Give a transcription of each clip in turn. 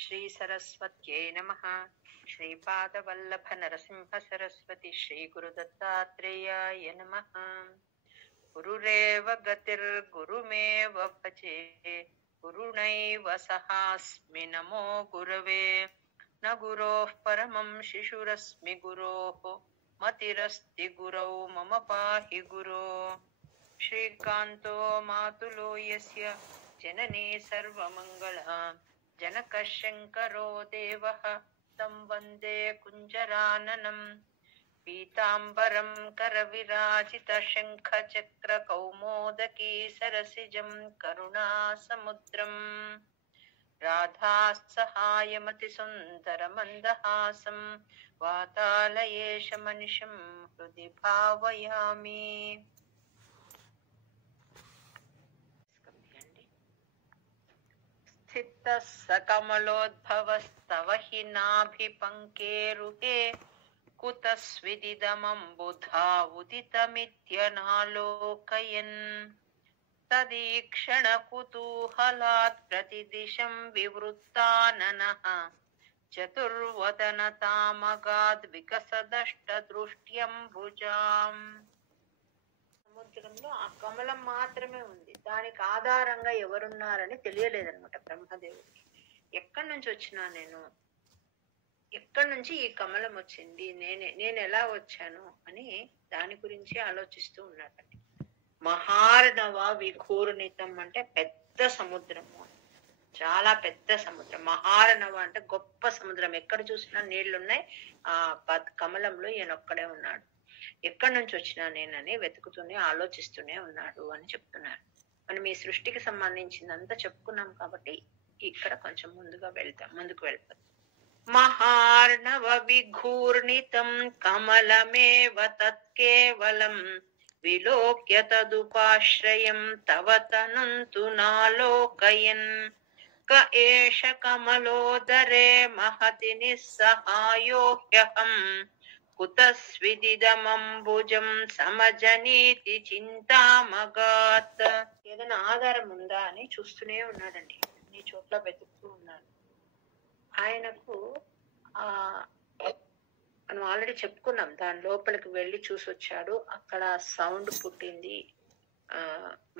श्री सरस्वत्यै नमः। श्रीपादवल्लभ नरसिंह सरस्वती श्री गुरुदत्तात्रेयाय नमः। गुरुरेव गतिर्गुरुमेव भजे, गुरुणैव सहास्मि नमो गुरवे। न गुरोः परमं शिशुरस्मि गुरोः, मतिरस्ति गुरौ मम पाहि गुरो। श्रीकान्तो मातुलो यस्य जननी सर्वमङ्गलः, जनकः शङ्करो देवः तं वन्दे कुञ्जराननम्। पीताम्बरं करविराजितशङ्खचक्रकौमोदकी सरसिजं करुणासमुद्रम्, राधासहायमतिसुन्दरमन्दहासं वातालयेशमनिशं हृदि भावयामि। स्थितः स कमलोद्भवस्तव हि नाभिपङ्केरुहे, कुतस्विदिदमम्बुधा उदितमित्यनालोकयन्। तदीक्षणकुतूहलात् प्रतिदिशं विवृत्ताननः, చతుర్వదనతామగాద్ వికసదష్టదృష్ట్యంబుజాం. సముద్రంలో ఆ కమలం మాత్రమే ఉంది. దానికి ఆధారంగా ఎవరున్నారని తెలియలేదన్నమాట బ్రహ్మదేవుడికి. ఎక్కడి నుంచి వచ్చినా నేను, ఎక్కడి నుంచి ఈ కమలం వచ్చింది, నేను ఎలా వచ్చాను అని దాని గురించి ఆలోచిస్తూ ఉన్నాడండి. మహార్ణవ విఘూర్ణితం అంటే పెద్ద సముద్రము, చాలా పెద్ద సముద్రం. మహార్ణవ అంటే గొప్ప సముద్రం, ఎక్కడ చూసినా నీళ్లున్నాయి. ఆ కమలంలో ఈయన ఒక్కడే ఉన్నాడు. ఎక్కడి నుంచి వచ్చినా నేనని వెతుకుతూనే ఆలోచిస్తూనే ఉన్నాడు అని చెప్తున్నారు. మనం ఈ సృష్టికి సంబంధించిందంతా చెప్పుకున్నాం కాబట్టి ఇక్కడ కొంచెం ముందుకు వెళ్తాం. మహార్ణవ విఘూర్ణితం కమలమేవ తత్కేవలం, విలోక్య తదుపాశ్రయం తవ తనంతు నాలోకయన్. క ఏష కమలోదరే మహతి నిస్సహాయో హ్యహం, కుతస్విదిదమంబుజం సమజనీతి చింతామగాత్. ఏదైనా ఆధారం ఉందా అని చూస్తూనే ఉన్నాడండి, అన్ని చోట్ల వెతుకుతూ ఉన్నాడు. ఆయనకు మనం ఆల్రెడీ చెప్పుకున్నాం, దాని లోపలికి వెళ్ళి చూసొచ్చాడు. అక్కడ సౌండ్ పుట్టింది,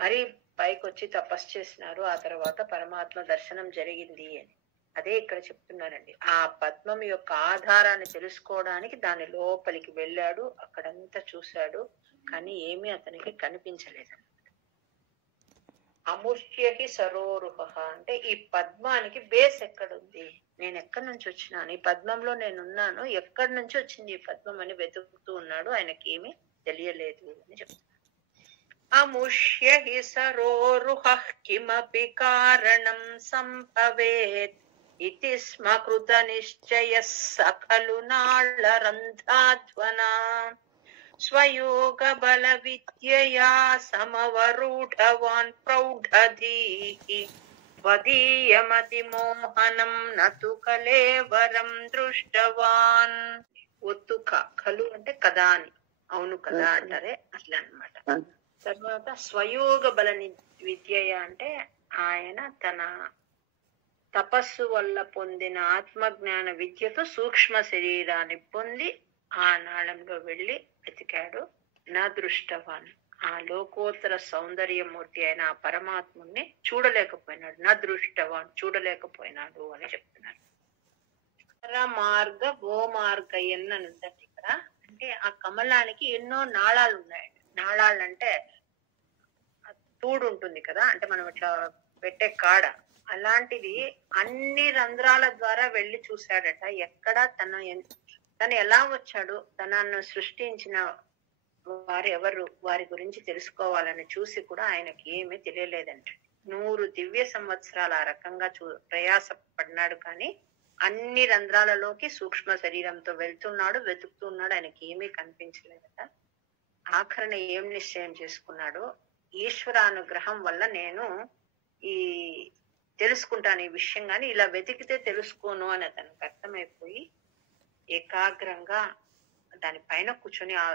మరీ పైకి వచ్చి తపస్సు చేసినారు. ఆ తర్వాత పరమాత్మ దర్శనం జరిగింది అని అదే ఇక్కడ చెప్తున్నారండి. ఆ పద్మం యొక్క ఆధారాన్ని తెలుసుకోవడానికి దాని లోపలికి వెళ్ళాడు, అక్కడంతా చూశాడు, కానీ ఏమీ అతనికి కనిపించలేదు. అముష్యహి సరోరుహ అంటే ఈ పద్మానికి బేస్ ఎక్కడుంది, నేను ఎక్కడి నుంచి వచ్చినాను, ఈ పద్మంలో నేనున్నాను, ఎక్కడి నుంచి వచ్చింది ఈ పద్మం అని వెతుకుతూ ఉన్నాడు. ఆయనకి ఏమీ తెలియలేదు అని చెప్తున్నాడు. అముష్యహి సరోరుహ కిమపి కారణం సంభవేత్ ఇతి స్మ కృత నిశ్చయః సఖలు నాళరంధ్రాధ్వనా. స్వయోగ బల విద్యయా సమవరూఢవాన్ ప్రౌఢధీః, వదీయమతి మోహనం నతు కలేవరం దృష్టవాన్. ఒత్తు కలు అంటే కదా అని, అవును కదా అంటారే, అట్లా అన్నమాట. తర్వాత స్వయోగ బల విద్యయ అంటే ఆయన తన తపస్సు వల్ల పొందిన ఆత్మజ్ఞాన విద్యతో సూక్ష్మ శరీరాన్ని పొంది ఆ నాళంలో వెళ్ళి వెతికాడు. నా దృష్టవాన్ ఆ లోకోత్తర సౌందర్యమూర్తి అయిన ఆ పరమాత్ముని చూడలేకపోయినాడు. నా దృష్టవాన్ చూడలేకపోయినాడు అని చెప్తున్నారు. మార్గ గోమార్గ అని ఉందండి ఇక్కడ. అంటే ఆ కమలానికి ఎన్నో నాళాలు ఉన్నాయండి. నాళాలు అంటే తూడు ఉంటుంది కదా, అంటే మనం ఇట్లా పెట్టే కాడ, అలాంటిది అన్ని రంధ్రాల ద్వారా వెళ్ళి చూశాడట. ఎక్కడ తను ఎలా వచ్చాడు, తనను సృష్టించిన వారు ఎవరు, వారి గురించి తెలుసుకోవాలని చూసి కూడా ఆయనకి ఏమీ తెలియలేదంట. 100 దివ్య సంవత్సరాలు ఆ రకంగా ప్రయాస పడినాడు, కానీ అన్ని రంధ్రాలలోకి సూక్ష్మ శరీరంతో వెళ్తున్నాడు, వెతుకుతున్నాడు, ఆయనకి ఏమీ కనిపించలేదట. ఆఖరణ ఏం నిశ్చయం చేసుకున్నాడు, ఈశ్వరానుగ్రహం వల్ల నేను ఈ తెలుసుకుంటాను ఈ విషయం, కానీ ఇలా వెతికితే తెలుసుకోను అని అతనికి అర్థమైపోయి ఏకాగ్రంగా దానిపైన కూర్చొని ఆ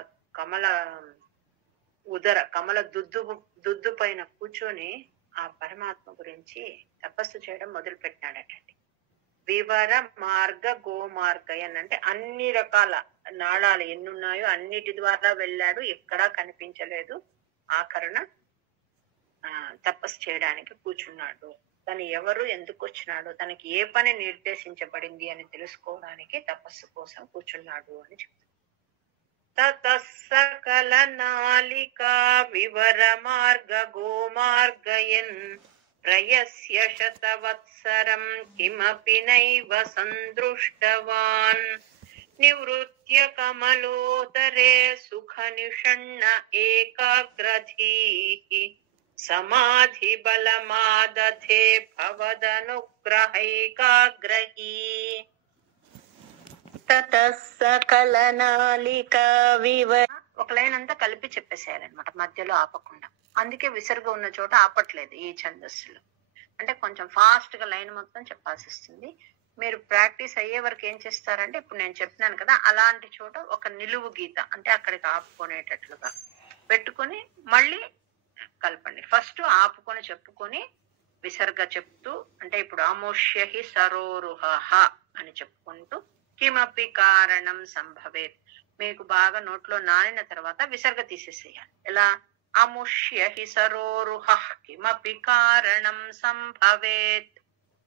కమల దుద్దు పైన కూర్చొని ఆ పరమాత్మ గురించి తపస్సు చేయడం మొదలు పెట్టినాడటండి. వివర మార్గ గోమార్గయన్ అంటే అన్ని రకాల నాళాలు ఎన్నున్నాయో అన్నిటి ద్వారా వెళ్ళాడు, ఎక్కడా కనిపించలేదు. ఆఖరణ తపస్సు చేయడానికి కూర్చున్నాడు. తను ఎవరు, ఎందుకు వచ్చినాడు, తనకి ఏ పని నిర్దేశించబడింది అని తెలుసుకోవడానికి తపస్సు కోసం కూర్చున్నాడు అని చెప్తారు. తతఃసకల నాలికా వివర మార్గ గోమార్గయన్ ప్రయస్య శతవత్సరం కిమపి నైవ సందృష్టవాన్ నివృత్య కమలోదరే సుఖ నిషణ్ణ ఏకాగ్రధీః సమాధి బలమాదధే భవదనుగ్రహైకాగ్రహీ. ఒక లైన్ అంతా కలిపి చెప్పేసేయాలన్నమాట, మధ్యలో ఆపకుండా. అందుకే విసర్గ ఉన్న చోట ఆపట్లేదు ఈ ఛందస్సులో. అంటే కొంచెం ఫాస్ట్ గా లైన్ మొత్తం చెప్పాల్సి వస్తుంది. మీరు ప్రాక్టీస్ అయ్యే వరకు ఏం చేస్తారంటే, ఇప్పుడు నేను చెప్పినాను కదా, అలాంటి చోట ఒక నిలువు గీత అంటే అక్కడికి ఆపుకునేటట్లుగా పెట్టుకొని మళ్ళీ కలపండి. ఫస్ట్ ఆపుకొని చెప్పుకొని విసర్గ చెప్తూ, అంటే ఇప్పుడు అముష్యహి సరోరుహ అని చెప్పుకుంటూ కిమపి కారణం సంభవేత్, మీకు బాగా నోట్లో నానిన తర్వాత విసర్గ తీసేసేయాలి. ఎలా? అముష్యహి సరోరుహ కిమపి కారణం సంభవేత్.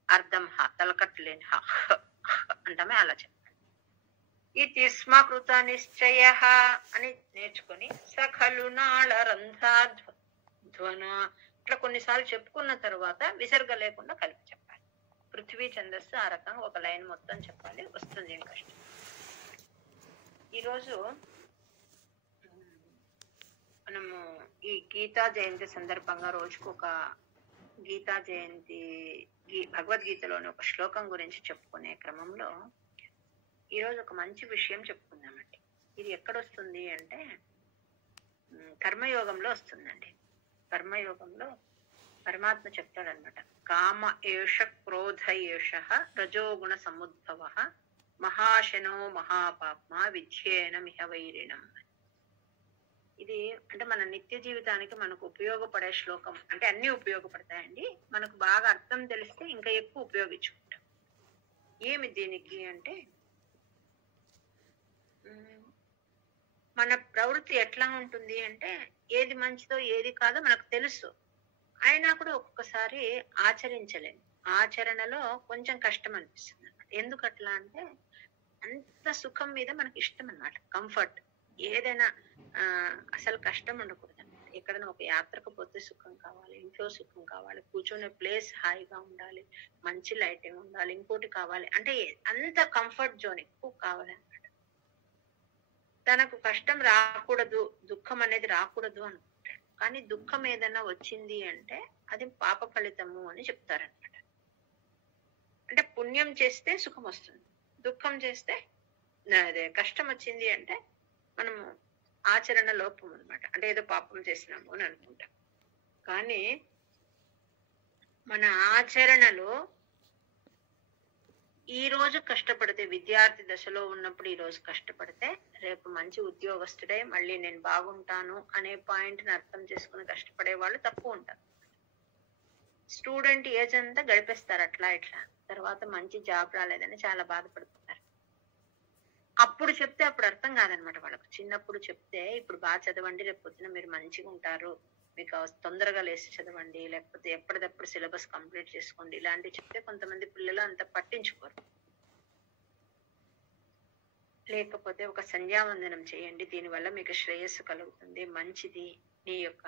అర్థం హ, తలకట్లేని హ అంటామే, అలా చెప్పండి. ఇది స్మకృత నిశ్చయ అని నేర్చుకొని సఖలు నాళ రంధ్రాధ్వన ఇట్లా కొన్నిసార్లు చెప్పుకున్న తర్వాత విసర్గ లేకుండా కలిపి చెప్పాలి. పృథ్వీ ఛందస్సు ఆ రకంగా ఒక లైన్ మొత్తం చెప్పాలి, వస్తుంది ఏం కష్టం. ఈరోజు మనము ఈ గీతా జయంతి సందర్భంగా రోజుకు ఒక గీతా జయంతి భగవద్గీతలోని ఒక శ్లోకం గురించి చెప్పుకునే క్రమంలో ఈరోజు ఒక మంచి విషయం చెప్పుకుందామండి. ఇది ఎక్కడొస్తుంది అంటే కర్మయోగంలో వస్తుందండి. కర్మయోగంలో పరమాత్మ చెప్తాడనమాట, కామ ఏష క్రోధ ఏష రజోగుణ సముద్భవ మహాశనో మహాపాప్మ విధ్యేన మిహ వైరిణం. ఇది అంటే మన నిత్య జీవితానికి మనకు ఉపయోగపడే శ్లోకం. అంటే అన్ని ఉపయోగపడతాయండి, మనకు బాగా అర్థం తెలిస్తే ఇంకా ఎక్కువ ఉపయోగించుకుంటాం. ఏమి దీనికి అంటే, మన ప్రవృత్తి ఎట్లా ఉంటుంది అంటే, ఏది మంచిదో ఏది కాదో మనకు తెలుసు, అయినా కూడా ఒక్కొక్కసారి ఆచరించలేము. ఆచరణలో కొంచెం కష్టం అనిపిస్తుంది అన్నమాట. ఎందుకు అట్లా అంటే, అంత సుఖం మీద మనకి ఇష్టం అన్నమాట, కంఫర్ట్. ఏదైనా అసలు కష్టం ఉండకూడదు అన్నమాట. ఎక్కడైనా ఒక యాత్రకు పోతే సుఖం కావాలి, ఇంట్లో సుఖం కావాలి, కూర్చొనే ప్లేస్ హాయిగా ఉండాలి, మంచి లైటింగ్ ఉండాలి, ఇంకోటి కావాలి, అంటే అంత కంఫర్ట్ జోన్ ఎక్కువ కావాలన్నమాట. తనకు కష్టం రాకూడదు, దుఃఖం అనేది రాకూడదు అనుకుంటాడు. కానీ దుఃఖం ఏదైనా వచ్చింది అంటే అది పాప ఫలితము అని చెప్తారనమాట. అంటే పుణ్యం చేస్తే సుఖం వస్తుంది, దుఃఖం చేస్తే అదే కష్టం వచ్చింది అంటే మనము ఆచరణ లోపం అనమాట. అంటే ఏదో పాపం చేసినాము అని అనుకుంటాం. కానీ మన ఆచరణలో ఈ రోజు కష్టపడితే, విద్యార్థి దశలో ఉన్నప్పుడు ఈ రోజు కష్టపడితే, రేపు మంచి ఉద్యోగస్తుడే మళ్ళీ నేను బాగుంటాను అనే పాయింట్ ని అర్థం చేసుకుని కష్టపడే వాళ్ళు తక్కువ ఉంటారు. స్టూడెంట్ ఏజ్ అంతా గడిపేస్తారు అట్లా ఇట్లా, తర్వాత మంచి జాబ్ రాలేదని చాలా బాధపడుతున్నారు. అప్పుడు చెప్తే అప్పుడు అర్థం కాదనమాట వాళ్ళకు. చిన్నప్పుడు చెప్తే ఇప్పుడు బాగా చదవండి, రేపు పొద్దున మీరు మంచిగా ఉంటారు, మీకు తొందరగా లేసి చదవండి, లేకపోతే ఎప్పటిదప్పుడు సిలబస్ కంప్లీట్ చేసుకోండి, ఇలాంటివి చెప్తే కొంతమంది పిల్లలు అంత పట్టించుకోరు. లేకపోతే ఒక సంధ్యావందనం చేయండి, దీనివల్ల మీకు శ్రేయస్సు కలుగుతుంది, మంచిది, నీ యొక్క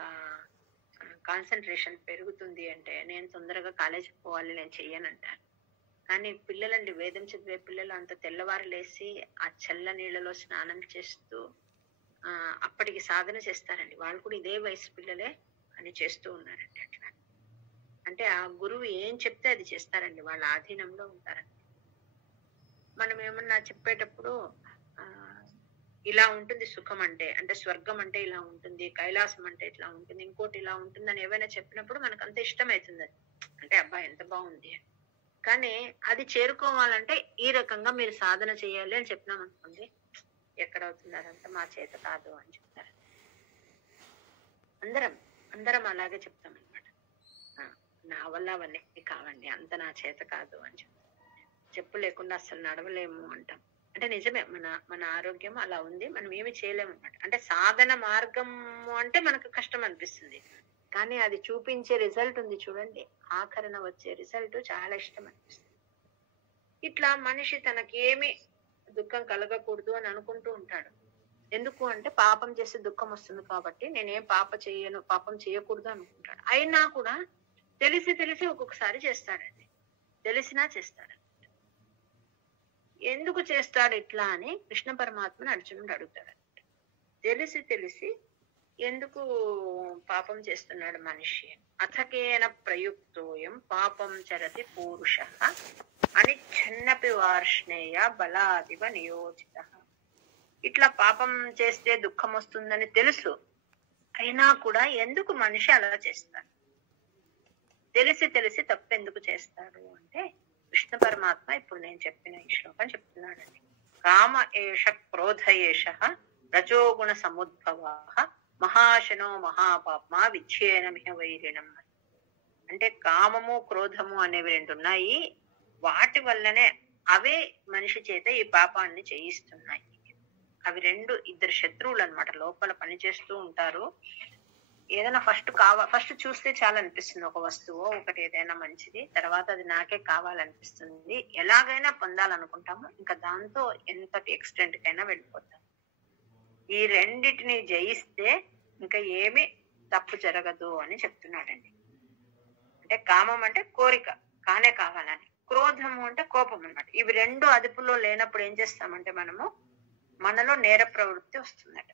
కాన్సన్ట్రేషన్ పెరుగుతుంది అంటే, నేను తొందరగా కాలేజీకి పోవాలి, నేను చెయ్యనంటాను. కానీ పిల్లలండి, వేదం చదివే పిల్లలు అంత తెల్లవారు లేసి ఆ చల్ల నీళ్ళలో స్నానం చేస్తూ అప్పటికి సాధన చేస్తారండి. వాళ్ళు కూడా ఇదే వయసు పిల్లలే అని చేస్తూ ఉన్నారండి. అట్లా అంటే ఆ గురువు ఏం చెప్తే అది చేస్తారండి, వాళ్ళ ఆధీనంలో ఉంటారండి. మనం ఏమన్నా చెప్పేటప్పుడు ఇలా ఉంటుంది సుఖం అంటే, అంటే స్వర్గం అంటే ఇలా ఉంటుంది, కైలాసం అంటే ఇట్లా ఉంటుంది, ఇంకోటి ఇలా ఉంటుంది అని ఏవైనా చెప్పినప్పుడు మనకు అంత ఇష్టమవుతుంది. అది అంటే అబ్బాయి ఎంత బాగుంది. కానీ అది చేరుకోవాలంటే ఈ రకంగా మీరు సాధన చేయాలి అని చెప్పినాం అనుకోండి, ఎక్కడవుతుంది, అదంతా మా చేత కాదు అని చెప్తారు. అందరం అలాగే చెప్తాం అనమాట. నా వల్ల అవన్నీ కావండి, అంత నా చేత కాదు అని చెప్తాం. నొప్పి లేకుండా అసలు నడవలేము అంటాం. అంటే నిజమే, మన మన ఆరోగ్యం అలా ఉంది, మనం ఏమి చేయలేము అన్నమాట. అంటే సాధన మార్గము అంటే మనకు కష్టం అనిపిస్తుంది, కానీ అది చూపించే రిజల్ట్ ఉంది చూడండి, ఆఖరణ వచ్చే రిజల్ట్ చాలా ఇష్టం అనిపిస్తుంది. ఇట్లా మనిషి తనకేమి దుఃఖం కలగకూడదు అని అనుకుంటూ ఉంటాడు. ఎందుకు అంటే పాపం చేస్తే దుఃఖం వస్తుంది కాబట్టి నేనేం పాపం చేయకూడదు అనుకుంటాడు. అయినా కూడా తెలిసి తెలిసి ఒక్కొక్కసారి చేస్తాడండి, తెలిసినా చేస్తాడు. ఎందుకు చేస్తాడు ఇట్లా అని కృష్ణ పరమాత్మని అర్జునుడు అడుగుతాడు. తెలిసి తెలిసి ఎందుకు పాపం చేస్తున్నాడు మనిషి? అథకేన ప్రయుక్తోయం పాపం చరతి పూరుష అనిచ్ఛన్నపి వార్ష్ణేయ బలాదివ నియోజిత. ఇట్లా పాపం చేస్తే దుఃఖం వస్తుందని తెలుసు, అయినా కూడా ఎందుకు మనిషి అలా చేస్తాడు? తెలిసి తెలిసి తప్పెందుకు చేస్తాడు అంటే కృష్ణ పరమాత్మ ఇప్పుడు నేను చెప్పిన ఈ శ్లోకం చెప్తున్నాడండి. కామ ఏష క్రోధ ఏష రజోగుణ సముద్భవ మహాశనో మహాపాప్మా విచ్ఛేనమిహ వైరిణం. అంటే కామము క్రోధము అనేవి రెండు ఉన్నాయి, వాటి వల్లనే అవే మనిషి చేత ఈ పాపాన్ని చేయిస్తున్నాయి. అవి రెండు ఇద్దరు శత్రువులు అన్నమాట, లోపల పనిచేస్తూ ఉంటారు. ఏదైనా ఫస్ట్ చూస్తే చాలా అనిపిస్తుంది, ఒక వస్తువు ఒకటి ఏదైనా మంచిది, తర్వాత అది నాకే కావాలనిపిస్తుంది, ఎలాగైనా పొందాలనుకుంటాము, ఇంకా దాంతో ఎంతటి ఎక్స్టెంట్ కైనా వెళ్ళిపోతాం. ఈ రెండిటిని జయిస్తే ఇంకా ఏమి తప్పు జరగదు అని చెప్తున్నాడండి. అంటే కామం అంటే కోరిక, కానే కావాలని, క్రోధము అంటే కోపం అన్నమాట. ఇవి రెండు అదుపులో లేనప్పుడు ఏం చేస్తామంటే మనలో నేర ప్రవృత్తి వస్తుందట.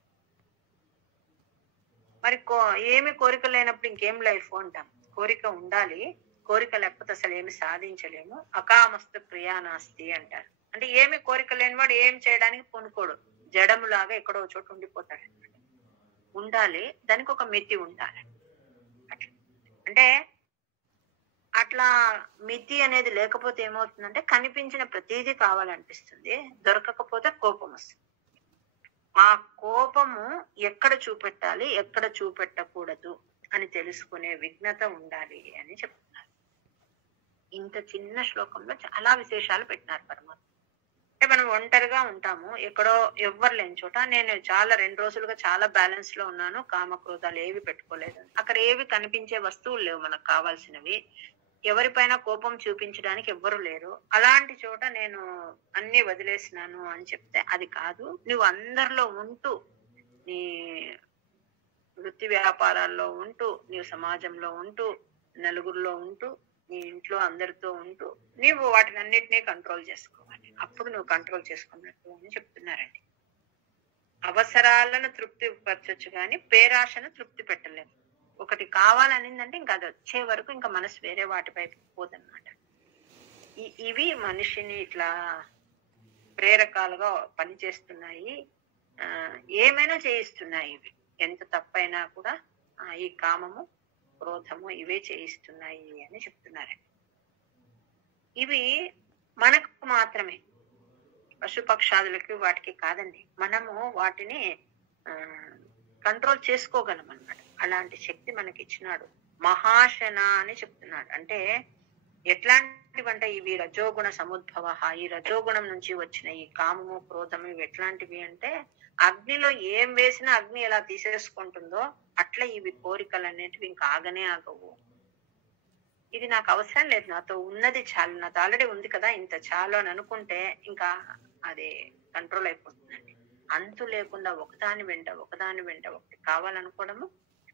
మరి ఏమి కోరిక లేనప్పుడు ఇంకేం లైఫ్ అంటాం? కోరిక ఉండాలి, కోరిక లేకపోతే అసలు ఏమి సాధించలేము. అకామస్తు క్రియానాస్తి అంటారు. అంటే ఏమి కోరిక లేనివాడు ఏం చేయడానికి పొనుకోడు, జడములాగా ఎక్కడో చోటు ఉండిపోతాడు అనమాట. ఉండాలి, దానికి ఒక మితి ఉండాలి. అంటే అట్లా మితి అనేది లేకపోతే ఏమవుతుందంటే కనిపించిన ప్రతిదీ కావాలనిపిస్తుంది, దొరకకపోతే కోపం వస్తుంది. ఆ కోపము ఎక్కడ చూపెట్టాలి, ఎక్కడ చూపెట్టకూడదు అని తెలుసుకునే విఘ్నత ఉండాలి అని చెప్తున్నారు. ఇంత చిన్న శ్లోకంలో చాలా విశేషాలు పెట్టినారు పరమాత్మ. అంటే మనం ఒంటరిగా ఉంటాము, ఎక్కడో ఎవ్వరు లేని చోట. నేను 2 రోజులుగా చాలా బ్యాలెన్స్ లో ఉన్నాను, కామక్రోధాలు ఏవి పెట్టుకోలేదు. అక్కడ ఏవి కనిపించే వస్తువులు లేవు మనకు కావాల్సినవి, ఎవరిపైన కోపం చూపించడానికి ఎవ్వరు లేరు. అలాంటి చోట నేను అన్ని వదిలేసినాను అని చెప్తే అది కాదు. నువ్వు అందరిలో ఉంటూ, నీ వృత్తి వ్యాపారాల్లో ఉంటూ, నీవు సమాజంలో ఉంటూ, నలుగురిలో ఉంటూ, నీ ఇంట్లో అందరితో ఉంటూ నీవు వాటిని అన్నిటినీ కంట్రోల్ చేసుకోవాలి. అప్పుడు నువ్వు కంట్రోల్ చేసుకున్నట్టు అని చెప్తున్నారండి. అవసరాలను తృప్తి పరచొచ్చు కానీ పేరాశను తృప్తి పెట్టలేము. ఒకటి కావాలనిందంటే ఇంకా అది వచ్చే వరకు ఇంకా మనసు వేరే వాటిపై పోదన్నమాట. ఇవి మనిషిని ఇట్లా ప్రేరకాలుగా పనిచేస్తున్నాయి, ఏమైనా చేయిస్తున్నాయి. ఇవి ఎంత తప్పైనా కూడా ఈ కామము క్రోధము ఇవే చేయిస్తున్నాయి అని చెప్తున్నారండి. ఇవి మనకు మాత్రమే, పశుపక్షాదులకి వాటికి కాదండి. మనము వాటిని కంట్రోల్ చేసుకోగలం అన్నమాట. అలాంటి శక్తి మనకి ఇచ్చినాడు. మహాశన అని చెప్తున్నాడు. అంటే ఎట్లాంటివంటే ఇవి రజోగుణ సముద్భవ, ఈ రజోగుణం నుంచి వచ్చిన ఈ కామము క్రోధము ఇవి ఎట్లాంటివి అంటే అగ్నిలో ఏం వేసినా అగ్ని ఎలా తీసేసుకుంటుందో అట్లా ఇవి కోరికలు అనేటివి ఇంకా ఆగనే ఆగవు. ఇది నాకు అవసరం లేదు, నాతో ఉన్నది చాలు, నాతో ఆల్రెడీ ఉంది కదా, ఇంత చాలు అని అనుకుంటే ఇంకా అది కంట్రోల్ అయిపోతుందండి. అంతు లేకుండా ఒకదాని వెంట ఒకటి కావాలనుకోవడము,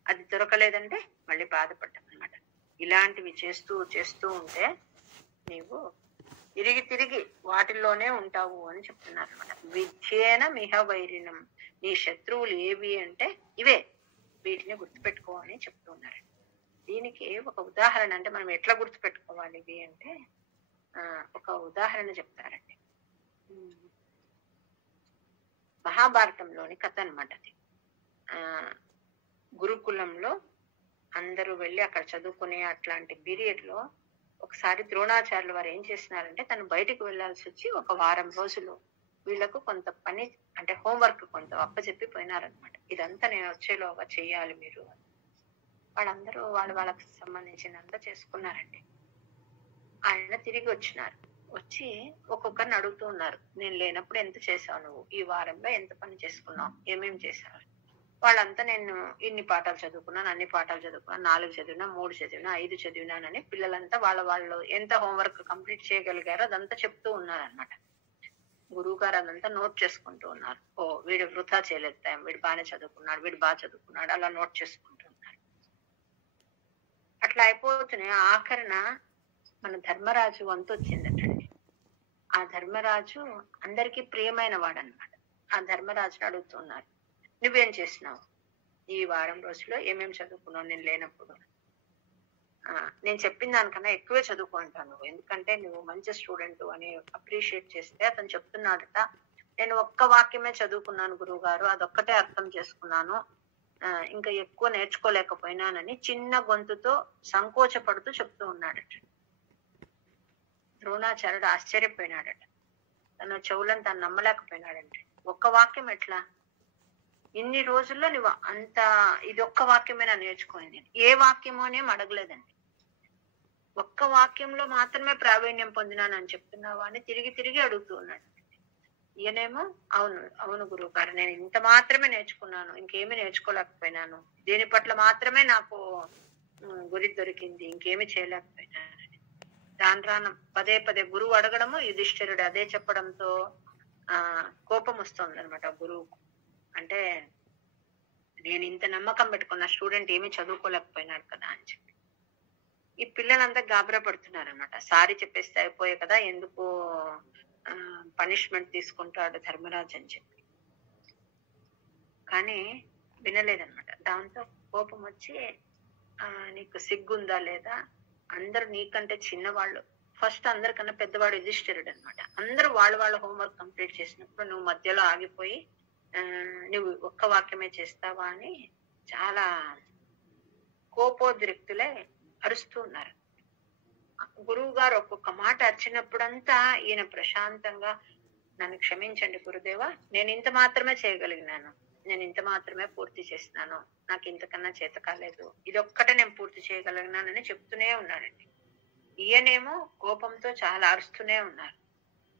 అది దొరకలేదంటే మళ్ళీ బాధపడ్డం అనమాట. ఇలాంటివి చేస్తూ ఉంటే నీవు తిరిగి వాటిల్లోనే ఉంటావు అని చెప్తున్నారు అనమాట. విద్యేన మిహ వైరిణం, నీ శత్రువులు ఏవి అంటే ఇవే, వీటిని గుర్తుపెట్టుకో అని చెప్తున్నారు. దీనికి ఒక ఉదాహరణ, అంటే మనం ఎట్లా గుర్తుపెట్టుకోవాలి ఇవి అంటే ఒక ఉదాహరణ చెప్తారండి. మహాభారతంలోని కథ అనమాట అది. గురుకులంలో అందరూ వెళ్ళి అక్కడ చదువుకునే అట్లాంటి పీరియడ్ లో ఒకసారి ద్రోణాచార్యులు వారు ఏం చేసినారంటే తను బయటకు వెళ్లాల్సి వచ్చి 1 వారం రోజులు వీళ్ళకు కొంత పని అంటే హోంవర్క్ కొంత అప్పచెప్పి పోయినారనమాట. ఇదంతా నేను వచ్చేలోగా చెయ్యాలి మీరు. వాళ్ళందరూ వాళ్ళకి సంబంధించినంత చేసుకున్నారండి. ఆయన తిరిగి వచ్చినారు. వచ్చి ఒక్కొక్కరిని అడుగుతూ ఉన్నారు. నేను లేనప్పుడు ఎంత చేసావు నువ్వు? ఈ వారంలో ఎంత పని చేసుకున్నావు? ఏమేమి చేసావు? వాళ్ళంతా నేను ఇన్ని పాఠాలు చదువుకున్నాను, అన్ని పాఠాలు చదువుకున్నాను, 4 చదివినా, 3 చదివినా, 5 చదివినానని పిల్లలంతా వాళ్ళు ఎంత హోంవర్క్ కంప్లీట్ చేయగలిగారో అదంతా చెప్తూ ఉన్నారనమాట. గురువు గారు అదంతా నోట్ చేసుకుంటూ ఉన్నారు. ఓ వీడు వృధా చేయలేదు టైం, వీడు బాగానే చదువుకున్నాడు, వీడు బాగా చదువుకున్నాడు, అలా నోట్ చేసుకుంటూ ఉన్నారు. అట్లా అయిపోతున్నాయి. ఆఖరిన మన ధర్మరాజు వంతు వచ్చిందటండి. ఆ ధర్మరాజు అందరికీ ప్రియమైన వాడనమాట. ఆ ధర్మరాజుని అడుగుతున్నారు, నువ్వేం చేసినావు ఈ వారం రోజుల్లో? ఏమేమి చదువుకున్నావు నేను లేనప్పుడు? నేను చెప్పిన దానికన్నా ఎక్కువే చదువుకుంటాను నువ్వు, ఎందుకంటే నువ్వు మంచి స్టూడెంట్ అని అప్రిషియేట్ చేస్తే అతను చెప్తున్నాడట, నేను ఒక్క వాక్యమే చదువుకున్నాను గురువు గారు, అదొక్కటే అర్థం చేసుకున్నాను, ఇంకా ఎక్కువ నేర్చుకోలేకపోయినానని చిన్న గొంతుతో సంకోచపడుతూ చెప్తూ ఉన్నాడట. ద్రోణాచార్యుడు ఆశ్చర్యపోయినాడట. తన చెవులను తను నమ్మలేకపోయినాడంటే, ఒక్క వాక్యం ఎట్లా? ఇన్ని రోజుల్లో నువ్వు అంత ఇదొక్క వాక్యమేనా నేర్చుకోండి? ఏ వాక్యమో అనేం అడగలేదండి. ఒక్క వాక్యంలో మాత్రమే ప్రావీణ్యం పొందినానని చెప్తున్నావా అని తిరిగి తిరిగి అడుగుతూ ఉన్నాడు. ఈయనేమో అవును అవును గురువు గారు, నేను ఇంత మాత్రమే నేర్చుకున్నాను, ఇంకేమీ నేర్చుకోలేకపోయినాను, దీని పట్ల మాత్రమే నాకు గురి దొరికింది, ఇంకేమీ చేయలేకపోయినాను. రాను రాను పదే పదే గురువు అడగడము, యుధిష్ఠిరుడు అదే చెప్పడంతో కోపం వస్తుంది అనమాట గురువుకు. అంటే నేను ఇంత నమ్మకం పెట్టుకున్న స్టూడెంట్ ఏమీ చదువుకోలేకపోయినాడు కదా అని చెప్పి ఈ పిల్లలంతా గాబరా పడుతున్నారు అనమాట. సారీ చెప్పేస్తే అయిపోయే కదా, ఎందుకు పనిష్మెంట్ తీసుకుంటాడు ధర్మరాజు అని చెప్పి. కానీ వినలేదనమాట. దాంతో కోపం వచ్చి నీకు సిగ్గుందా లేదా? అందరు నీకంటే చిన్నవాళ్ళు, ఫస్ట్ అందరికన్నా పెద్దవాడు యుధిష్ఠిరుడు అనమాట. అందరూ వాళ్ళ హోంవర్క్ కంప్లీట్ చేసినప్పుడు నువ్వు మధ్యలో ఆగిపోయి నువ్వు ఒక్క వాక్యమే చేస్తావా అని చాలా కోపోద్రిక్తులే అరుస్తూ ఉన్నారు. గురువు గారు ఒక్కొక్క మాట అరిచినప్పుడంతా ఈయన ప్రశాంతంగా, నన్ను క్షమించండి గురుదేవా, నేను ఇంత మాత్రమే చేయగలిగినాను, నేను ఇంత మాత్రమే పూర్తి చేసినాను, నాకు ఇంతకన్నా చేత కాలేదు, ఇదొక్కటే నేను పూర్తి చేయగలిగినానని చెప్తూనే ఉన్నాడండి. ఈయనేమో కోపంతో చాలా అరుస్తూనే ఉన్నారు.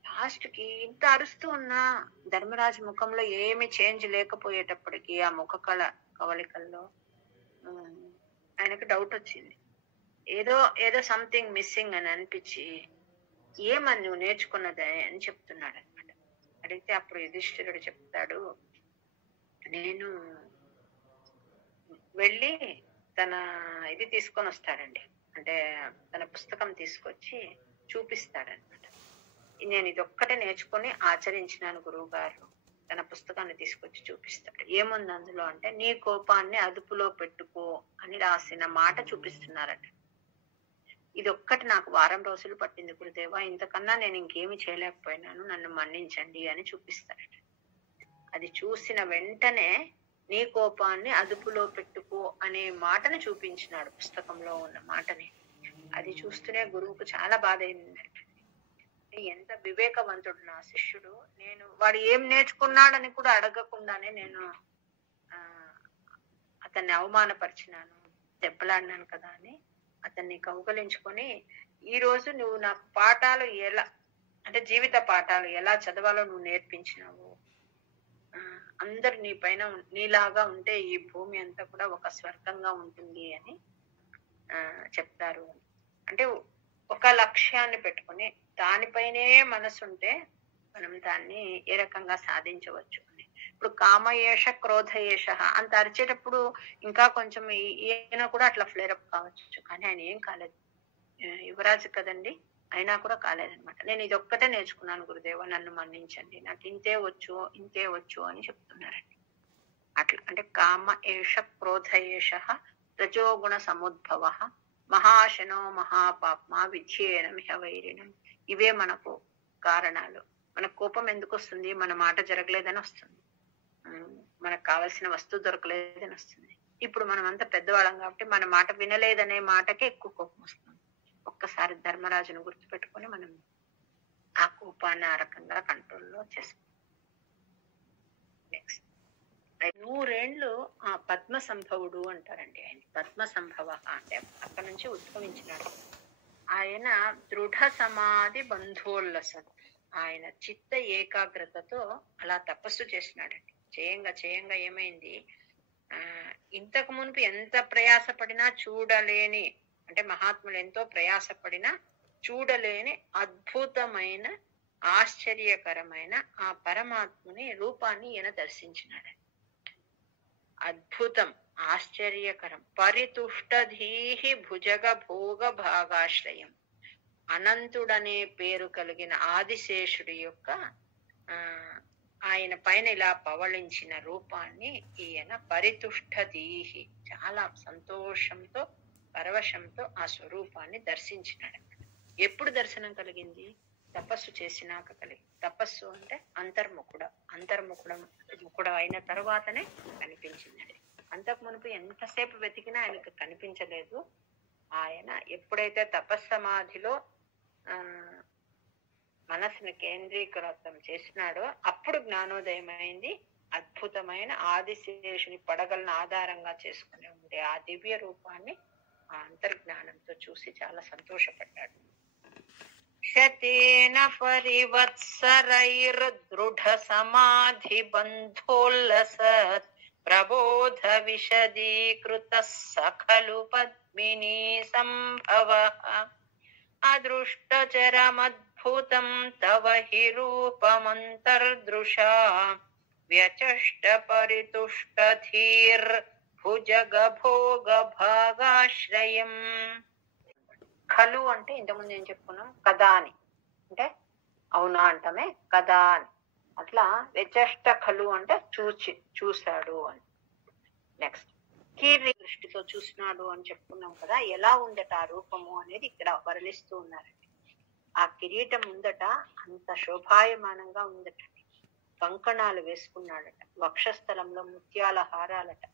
లాస్ట్ కి ఇంత అరుస్తూ ఉన్నా ధర్మరాజు ముఖంలో ఏమి చేంజ్ లేకపోయేటప్పటికి ఆ ముఖ కవళికల్లో ఆయనకు డౌట్ వచ్చింది. ఏదో సంథింగ్ మిస్సింగ్ అని అనిపించి, ఏమని నువ్వు నేర్చుకున్నదే అని చెప్తున్నాడు అనమాట. అడిగితే అప్పుడు యుధిష్ఠిరుడు చెప్తాడు, నేను వెళ్ళి తన ఇది తీసుకొని వస్తాడండి, అంటే తన పుస్తకం తీసుకొచ్చి చూపిస్తాడనమాట. నేను ఇదొక్కటే నేర్చుకొని ఆచరించినాను గురువు గారు, తన పుస్తకాన్ని తీసుకొచ్చి చూపిస్తాడు. ఏముంది అందులో అంటే, నీ కోపాన్ని అదుపులో పెట్టుకో అని రాసిన మాట చూపిస్తున్నారట. ఇదొక్కటి నాకు వారం రోజులు పట్టింది గురుదేవా, ఇంతకన్నా నేను ఇంకేమి చేయలేకపోయినాను, నన్ను మన్నించండి అని చూపిస్తాడట. అది చూసిన వెంటనే నీ కోపాన్ని అదుపులో పెట్టుకో అనే మాటను చూపించినాడు, పుస్తకంలో ఉన్న మాటని. అది చూస్తూనే గురువుకు చాలా బాధ అయిందంట. ఎంత వివేకవంతుడు నా శిష్యుడు, నేను వాడు ఏం నేర్చుకున్నాడని కూడా అడగకుండానే నేను అతన్ని అవమానపరిచినాను, దెబ్బలాడినాను కదా అని అతన్ని కౌగలించుకొని, ఈ రోజు నువ్వు నాకు పాఠాలు ఎలా, అంటే జీవిత పాఠాలు ఎలా చదవాలో నువ్వు నేర్పించినావు, అందరు నీ పైన నీలాగా ఉంటే ఈ భూమి అంతా కూడా ఒక స్వర్గంగా ఉంటుంది అని చెప్తారు. అంటే ఒక లక్ష్యాన్ని పెట్టుకుని దానిపైనే మనసుంటే మనం దాన్ని ఏ రకంగా సాధించవచ్చు అని. ఇప్పుడు కామయేష క్రోధయేష అంత అరిచేటప్పుడు ఇంకా కొంచెం ఈయన కూడా అట్లా ఫ్లేరప్ కావచ్చు, కానీ ఆయన ఏం కాలేదు, యువరాజు కదండి, అయినా కూడా కాలేదనమాట. నేను ఇదొక్కటే నేర్చుకున్నాను గురుదేవ, నన్ను మన్నించండి, నాకు ఇంతే వచ్చు అని చెప్తున్నారండి. అట్లా అంటే కామ ఏష క్రోధయేష రజోగుణ సముద్భవ మహాశనో మహాపాప్మ విధ్యేన మిహవైరిణం. ఇవే మనకు కారణాలు. మన కోపం ఎందుకు వస్తుంది? మన మాట జరగలేదని వస్తుంది, మనకు కావలసిన వస్తువు దొరకలేదని వస్తుంది. ఇప్పుడు మనం అంతా పెద్దవాళ్ళం కాబట్టి మన మాట వినలేదనే మాటకే ఎక్కువ కోపం వస్తుంది. ఒక్కసారి ధర్మరాజును గుర్తుపెట్టుకొని మనం ఆ కోపాన్ని ఆ రకంగా కంట్రోల్లో చేసుకోవాలి. నెక్స్ట్ 100 ఏళ్ళు ఆ పద్మ సంభవుడు అంటారండి. ఆయన పద్మ సంభవ అంటే అక్కడ నుంచి ఉద్భవించినాడు. ఆయన దృఢ సమాధి బంధోల్లసం, ఆయన చిత్త ఏకాగ్రతతో అలా తపస్సు చేసినాడండి. చేయంగా ఏమైంది, ఇంతకు మునుపు ఎంత ప్రయాసపడినా చూడలేని, అంటే మహాత్ములు ఎంతో ప్రయాసపడినా చూడలేని అద్భుతమైన ఆశ్చర్యకరమైన ఆ పరమాత్ముని రూపాన్ని ఈయన దర్శించినాడు. అద్భుతం, ఆశ్చర్యకరం. పరితుష్టధీహి భుజగ భోగ భాగాశ్రయం, అనంతుడనే పేరు కలిగిన ఆదిశేషుడి యొక్క ఆయన పైన ఇలా పవళించిన రూపాన్ని ఈయన పరితుష్టధీహి, చాలా సంతోషంతో పరవశంతో ఆ స్వరూపాన్ని దర్శించినాడు. ఎప్పుడు దర్శనం కలిగింది? తపస్సు చేసినాక కలిగి. తపస్సు అంటే అంతర్ముఖుడు అయిన తర్వాతనే కనిపించింది. అంతకు మునుపు ఎంతసేపు వెతికినా ఆయనకు కనిపించలేదు. ఆయన ఎప్పుడైతే తపస్సమాధిలో మనసుని కేంద్రీకృతం చేసినాడో అప్పుడు జ్ఞానోదయం అయింది. అద్భుతమైన ఆదిశేషుని పడగలను ఆధారంగా చేసుకుని ఉండే ఆ దివ్య రూపాన్ని ఆ అంతర్జ్ఞానంతో చూసి చాలా సంతోషపడ్డాడు. శతేన పరివత్సరైర్ దృఢ సమాధి బంధోల్లసత్ ప్రబోధ విశదీకృత సఖలు పద్మినీ సంభవ అదృష్టచరమద్భుతం తవ హి రూపమంతర్దృశా వ్యచష్ట పరితుష్టధీర్ భుజగ భోగ భాగాశ్రయం. ఖలు అంటే ఇంతకుముందు ఏం చెప్పుకున్నాం, కదా అని, అంటే అవునా అంటమే కదా అని. అట్లా వ్యచష్ట ఖలు అంటే చూశాడు అని. నెక్స్ట్ కీర్తి దృష్టితో చూసినాడు అని చెప్పుకున్నాం కదా. ఎలా ఉందట ఆ రూపము అనేది ఇక్కడ వర్ణిస్తూ ఉన్నారండి. ఆ కిరీటం ఉందట, అంత శోభాయమానంగా ఉందట. కంకణాలు వేసుకున్నాడట, వక్షస్థలంలో ముత్యాల హారాలట,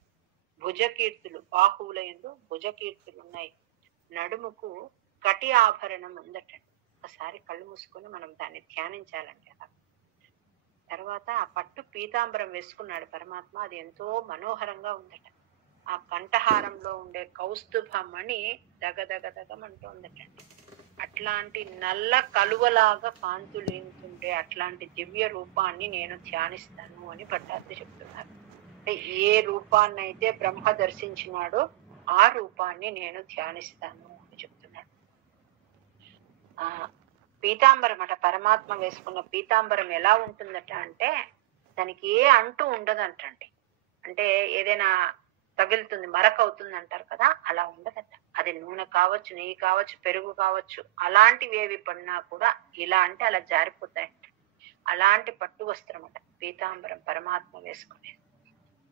భుజకీర్తులు, బాహువుల యందు భుజకీర్తులు ఉన్నాయి, నడుముకు కటి ఆభరణం ఉందట. ఒకసారి కళ్ళు మూసుకొని మనం దాన్ని ధ్యానించాలంటే. అలా తర్వాత ఆ పట్టు పీతాంబరం వేసుకున్నాడు పరమాత్మ, అది ఎంతో మనోహరంగా ఉందట. ఆ కంఠహారంలో ఉండే కౌస్తుభ మణి దగదగదగమంటూ ఉందటండి. అట్లాంటి నల్ల కలువలాగా కాంతులేంటుండే అట్లాంటి దివ్య రూపాన్ని నేను ధ్యానిస్తాను అని భట్టారక చెప్తున్నారు. అంటే ఏ రూపాన్ని అయితే బ్రహ్మ దర్శించినాడో ఆ రూపాన్ని నేను ధ్యానిస్తాను అని చెప్తున్నాడు. పీతాంబరం అట, పరమాత్మ వేసుకున్న పీతాంబరం ఎలా ఉంటుందట అంటే దానికి ఏ అంటూ ఉండదంటండి. అంటే ఏదైనా తగులుతుంది, మరక అవుతుంది అంటారు కదా, అలా ఉండదట. అది నూనె కావచ్చు, నెయ్యి కావచ్చు, పెరుగు కావచ్చు, అలాంటివి ఏవి పడినా కూడా ఇలా అంటే అలా జారిపోతాయంట. అలాంటి పట్టు వస్త్రం అట పీతాంబరం పరమాత్మ వేసుకునేది.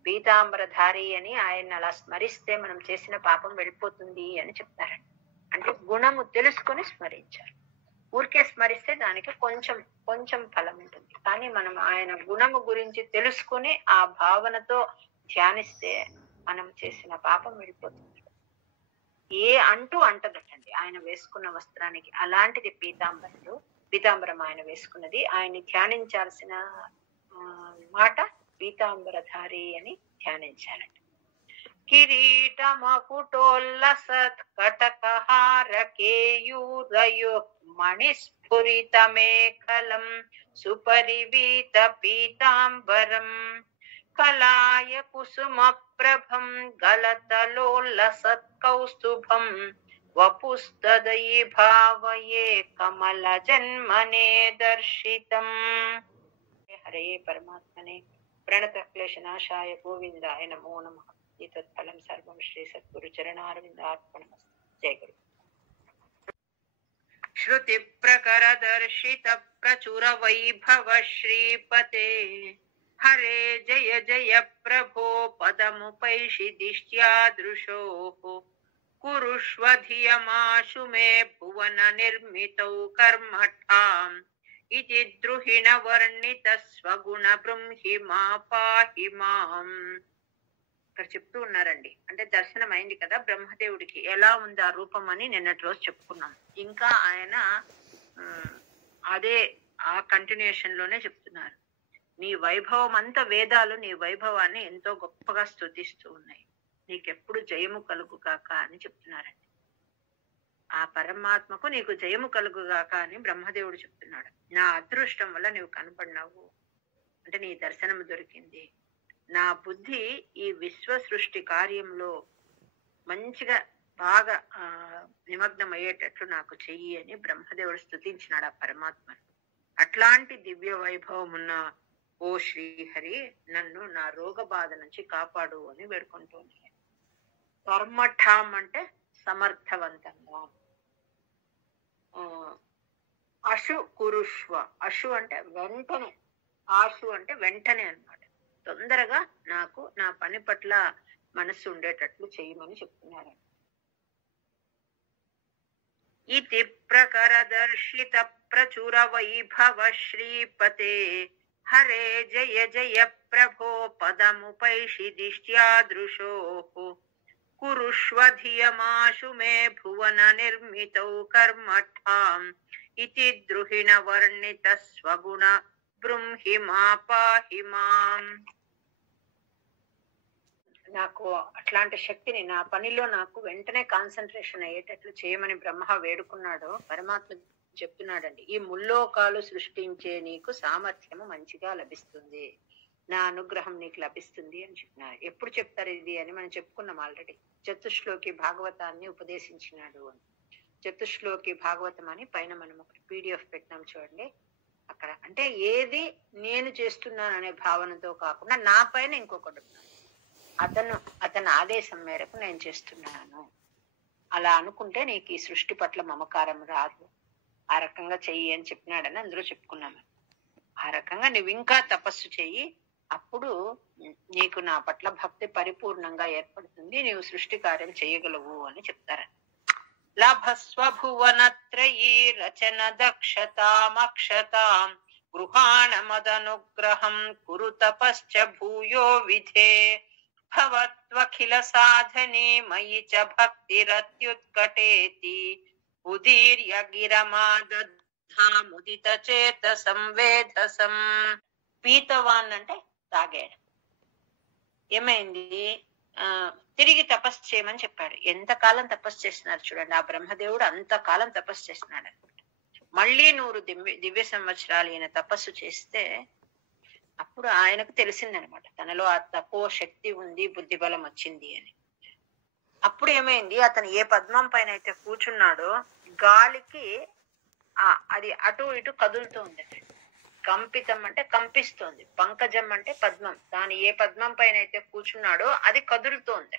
పీతాంబరధారి అని ఆయన అలా స్మరిస్తే మనం చేసిన పాపం వెళ్ళిపోతుంది అని చెప్తారండి. అంటే గుణము తెలుసుకొని స్మరించారు. ఊరికే స్మరిస్తే దానికి కొంచెం ఫలం ఉంటుంది. కానీ మనం ఆయన గుణము గురించి తెలుసుకుని ఆ భావనతో ధ్యానిస్తే మనం చేసిన పాపం వెళ్ళిపోతుంది. ఏ అంటూ అంటదటండి ఆయన వేసుకున్న వస్త్రానికి. అలాంటిది పీతాంబరం ఆయన వేసుకున్నది. ఆయన్ని ధ్యానించాల్సిన మాట పీతాంబరధారి అని ధ్యానించాలండి. కిరీట మకుటోల్లసత్ కటకహార కేయూరయో మణిస్ఫురిత మేఖలం సుపరివీత పీతాంబరం కలాయ కుసుమ ప్రభం గలతలోల్లసత్ కౌస్తుభం వపుస్తదయి భావయే కమల జన్మనే దర్శితం. హరే పరమాత్మనే ప్రణత క్లేశనాశాయ గోవిందాయ నమో నమః. తత్ఫలం సర్వం శ్రీ సద్గురు చరణారవిందార్పణమస్తు. జయ గురు. శృతి ప్రకర దర్శిత ప్రచుర వైభవ శ్రీపతే హరే జయ జయ ప్రభో పదముపైషి దిష్ట్యాదృశో కురుష్వధియమాశు మే భువన నిర్మితౌ కర్మఠాం ఇతి ద్రుహిణ వర్ణిత స్వగుణ బృంహి మా పాహి మాం. ఇక్కడ చెప్తూ ఉన్నారండి. అంటే దర్శనం అయింది కదా బ్రహ్మదేవుడికి, ఎలా ఉంది ఆ రూపం అని నిన్నటి రోజు చెప్పుకున్నాం. ఇంకా ఆయన అదే ఆ కంటిన్యూషన్ లోనే చెప్తున్నారు. నీ వైభవం అంతా, వేదాలు నీ వైభవాన్ని ఎంతో గొప్పగా స్తుతిస్తూ ఉన్నాయి, నీకెప్పుడు జయము కలుగు కాక అని చెప్తున్నారండి. ఆ పరమాత్మకు నీకు జయము కలుగుగాక అని బ్రహ్మదేవుడు చెప్తున్నాడు. నా అదృష్టం వల్ల నువ్వు కనపడినావు అంటే నీ దర్శనం దొరికింది. నా బుద్ధి ఈ విశ్వ సృష్టి కార్యంలో మంచిగా బాగా నిమగ్నం అయ్యేటట్లు నాకు చెయ్యి అని బ్రహ్మదేవుడు స్తుతించినాడు ఆ పరమాత్మ. అట్లాంటి దివ్య వైభవం ఉన్న ఓ శ్రీహరి, నన్ను నా రోగ బాధ నుంచి కాపాడు అని వేడుకుంటుంది. కర్మఠం అంటే సమర్థవంతంగా. అశు కురుష్వ, అశు అంటే వెంటనే, ఆశు అంటే వెంటనే అన్నమాట. తొందరగా నాకు నా పని పట్ల మనస్సు ఉండేటట్లు చేయమని చెప్తున్నారు. ఇతి ప్రకరదర్శిత ప్రచుర వైభవ శ్రీపతే హరే జయ జయ ప్రభో పదముపైషి దిష్ట్యాదృశో కురుష్వ ధియమాశు మే భువన నిర్మితౌ కర్మఠాం ఇతి ద్రుహిణ వర్ణిత స్వగుణ బృంహి మా పాహి మాం. నాకు అట్లాంటి శక్తిని నా పనిలో నాకు వెంటనే కాన్సన్ట్రేషన్ అయ్యేటట్లు చేయమని బ్రహ్మ వేడుకున్నాడు. పరమాత్మ చెప్తున్నాడండి, ఈ ముల్లోకాలు సృష్టించే నీకు సామర్థ్యము మంచిగా లభిస్తుంది, నా అనుగ్రహం నీకు లభిస్తుంది అని చెప్పినారు. ఎప్పుడు చెప్తారు ఇది అని మనం చెప్పుకున్నాం ఆల్రెడీ. చతుశ్లోకి భాగవతాన్ని ఉపదేశించినాడు అని. చతుశ్లోకి భాగవతం అని పైన మనం ఒక PDF పెట్టినాం చూడండి. అక్కడ అంటే ఏది నేను చేస్తున్నాను అనే భావనతో కాకుండా నా పైన ఇంకొకటి అతని ఆదేశం మేరకు నేను చేస్తున్నాను అలా అనుకుంటే నీకు ఈ సృష్టి పట్ల మమకారం రాదు. ఆ రకంగా చెయ్యి అని చెప్పినాడని అందులో చెప్పుకున్నాము. ఆ రకంగా నువ్వు ఇంకా తపస్సు చెయ్యి, అప్పుడు నీకు నా పట్ల భక్తి పరిపూర్ణంగా ఏర్పడుతుంది, నీవు సృష్టి కార్యం చేయగలవు అని చెప్తారు. లభస్వ భువనత్రయీ రచన దక్షతామక్షతాం గృహాణ మదనుగ్రహం కురు తపశ్చ భూయో విధే భవత్వఖిల సాధనే మయి చ భక్తిరత్యుత్కటేతి ఉదీర్య గిరమాదధాముదిత చేత సంవేధసం. పీతవాన్ అంటే తాగాడు. ఏమైంది? తిరిగి తపస్సు చేయమని చెప్పాడు. ఎంతకాలం తపస్సు చేస్తున్నారు చూడండి, ఆ బ్రహ్మదేవుడు అంతకాలం తపస్సు చేస్తున్నాడు. మళ్ళీ 100 దివ్య సంవత్సరాలు ఈయన తపస్సు చేస్తే అప్పుడు ఆయనకు తెలిసిందనమాట, తనలో ఆ తక్కువ శక్తి ఉంది, బుద్ధి బలం వచ్చింది అని. అప్పుడు ఏమైంది, అతను ఏ పద్మం పైన అయితే కూర్చున్నాడో గాలికి అది అటు ఇటు కదులుతూ ఉంది. కంపితం అంటే కంపిస్తోంది, పంకజం అంటే పద్మం, దాని ఏ పద్మం పైన అయితే కూర్చున్నాడో అది కదులుతోంది.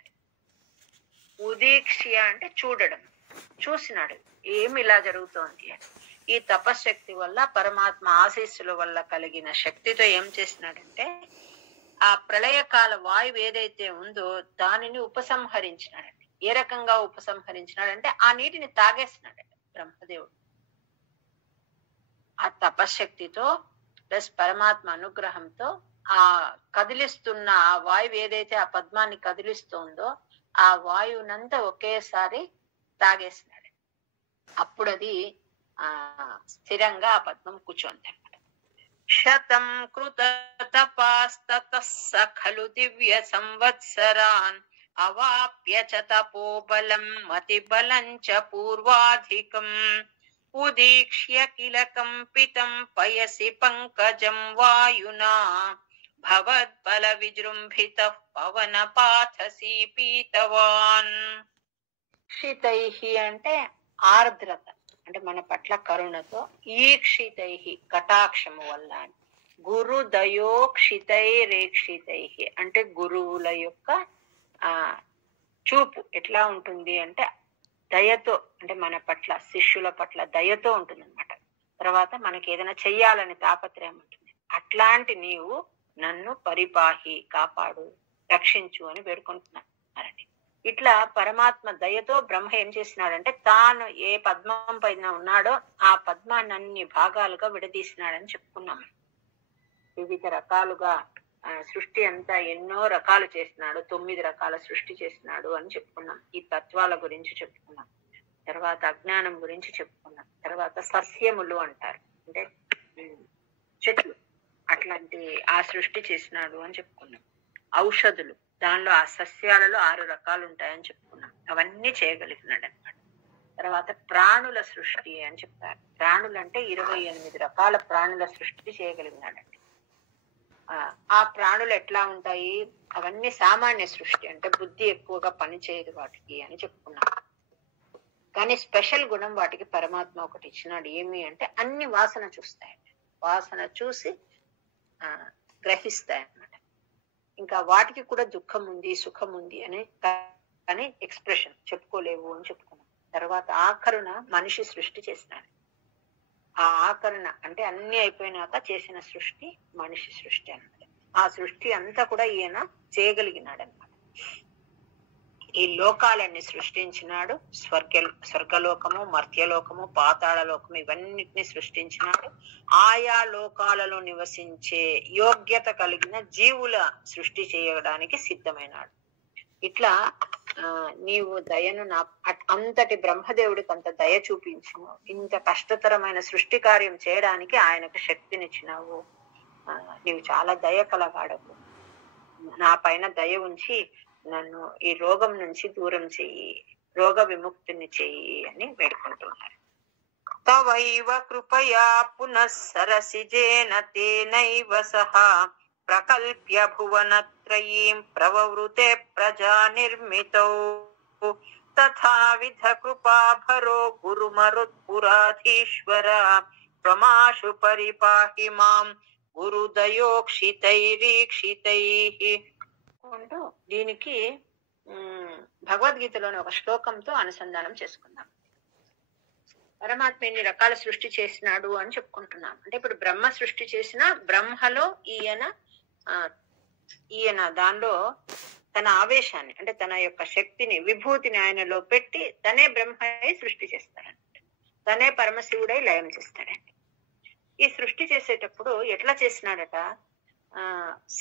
ఉదీక్ష్య అంటే చూడడం, చూసినాడు ఏమి ఇలా జరుగుతోంది అని. ఈ తపశక్తి వల్ల, పరమాత్మ ఆశీస్సుల వల్ల కలిగిన శక్తితో ఏం చేసినాడంటే ఆ ప్రళయకాల వాయువు ఏదైతే ఉందో దానిని ఉపసంహరించినాడండి. ఏ రకంగా ఉపసంహరించినాడంటే ఆ నీటిని తాగేసినాడండి బ్రహ్మదేవుడు. ఆ తపశక్తితో ప్లస్ పరమాత్మ అనుగ్రహంతో ఆ కదిలిస్తున్న ఆ వాయువు ఏదైతే ఆ పద్మాన్ని కదిలిస్తుందో ఆ వాయువునంతా ఒకేసారి తాగేసినాడు. అప్పుడు అది స్థిరంగా ఆ పద్మం కూర్చోంది. శతం కృత తపాస్తతస్స ఖలు దివ్య సంవత్సరాన్ అవాప్య చ తపోబలం మతిబలం చ పూర్వాధికం ఉదీక్ష్య కిల కంపితం పయసి పంకజం వాయునా భవద్బల విజృంభిత పవన పాథసి పీతవాన్. క్షితైహి అంటే ఆర్ద్రత అంటే మన పట్ల కరుణతో, ఈక్షితైహి కటాక్షము వల్ల, గురు దయోక్షితైరేక్షితైహి అంటే గురువుల యొక్క చూపు ఎట్లా ఉంటుంది అంటే దయతో, అంటే మన పట్ల శిష్యుల పట్ల దయతో ఉంటుంది అనమాట. తర్వాత మనకి ఏదైనా చెయ్యాలని తాపత్రయం ఉంటుంది. అట్లాంటి నీవు నన్ను పరిపాహి కాపాడు, రక్షించు అని వేడుకుంటున్నాను. ఇట్లా పరమాత్మ దయతో బ్రహ్మ ఏం చేసినాడంటే తాను ఏ పద్మం పైన ఉన్నాడో ఆ పద్మాన్ని అన్ని భాగాలుగా విడదీసినాడని చెప్పుకున్నాము. వివిధ రకాలుగా సృష్టి అంతా ఎన్నో రకాలు చేసినాడు, 9 రకాల సృష్టి చేసినాడు అని చెప్పుకున్నాం. ఈ తత్వాల గురించి చెప్పుకున్నాం. తర్వాత అజ్ఞానం గురించి చెప్పుకున్నాం. తర్వాత సస్యములు అంటారు, అంటే చెట్లు, అట్లాంటి ఆ సృష్టి చేసినాడు అని చెప్పుకున్నాం. ఔషధులు, దానిలో ఆ సస్యాలలో 6 రకాలు ఉంటాయని చెప్పుకున్నాం. అవన్నీ చేయగలిగినాడు అన్నమాట. తర్వాత ప్రాణుల సృష్టి అని చెప్తారు. ప్రాణులు అంటే 28 రకాల ప్రాణుల సృష్టి చేయగలిగినాడండి. ఆ ప్రాణులు ఎట్లా ఉంటాయి? అవన్నీ సామాన్య సృష్టి, అంటే బుద్ధి ఎక్కువగా పనిచేయదు వాటికి అని చెప్పుకున్నాం. కానీ స్పెషల్ గుణం వాటికి పరమాత్మ ఒకటి ఇచ్చినాడు. ఏమి అంటే అన్ని వాసన చూస్తాయండి. వాసన చూసి గ్రహిస్తాయి అన్నమాట. ఇంకా వాటికి కూడా దుఃఖం ఉంది, సుఖం ఉంది అని కానీ ఎక్స్ప్రెషన్ చెప్పుకోలేవు అని చెప్పుకున్నాం. తర్వాత ఆఖరున మనిషి సృష్టి చేసినాడు. ఆ ఆకరణ అంటే అన్ని అయిపోయినాక చేసిన సృష్టి మనిషి సృష్టి అన్నమాట. ఆ సృష్టి అంతా కూడా ఈయన చేయగలిగినాడు అన్నమాట. ఈ లోకాలన్నీ సృష్టించినాడు. స్వర్గలోకము, మర్త్యలోకము, పాతాళ లోకము ఇవన్నిటిని సృష్టించినాడు. ఆయా లోకాలలో నివసించే యోగ్యత కలిగిన జీవుల సృష్టి చేయడానికి సిద్ధమైనాడు. ఇట్లా నీవు దయను అంతటి బ్రహ్మదేవుడికి అంత దయ చూపించు, ఇంత కష్టతరమైన సృష్టి కార్యం చేయడానికి ఆయనకు శక్తినిచ్చినావు. నీవు చాలా దయ కలవాడవు. నా పైన దయ ఉంచి నన్ను ఈ రోగం నుంచి దూరం చెయ్యి, రోగ విముక్తిని చెయ్యి అని వేడుకుంటున్నారు. తవైవ కృపయా పునఃసరసిజేన తేనైవ సహా ప్రకల్ప్య భువనత్రయీం ప్రవవృతే ప్రజా నిర్మితౌ తథావిధ కృపాభరో గురుమరుత్పురాధీశ్వర త్వమాశు పరిపాహి మాం గురుదయోక్షితైరీక్షితైః అంటూ దీనికి భగవద్గీతలోని ఒక శ్లోకంతో అనుసంధానం చేసుకుందాం. పరమాత్మ ఎన్ని రకాల సృష్టి చేసినాడు అని చెప్పుకుంటున్నాం. అంటే ఇప్పుడు బ్రహ్మ సృష్టి చేసిన బ్రహ్మలో ఈయన దానిలో తన ఆవేశాన్ని అంటే తన యొక్క శక్తిని, విభూతిని ఆయనలో పెట్టి తనే బ్రహ్మై సృష్టి చేస్తాడంట. తనే పరమశివుడై లయం చేస్తాడండి. ఈ సృష్టి చేసేటప్పుడు ఎట్లా చేసినాడట?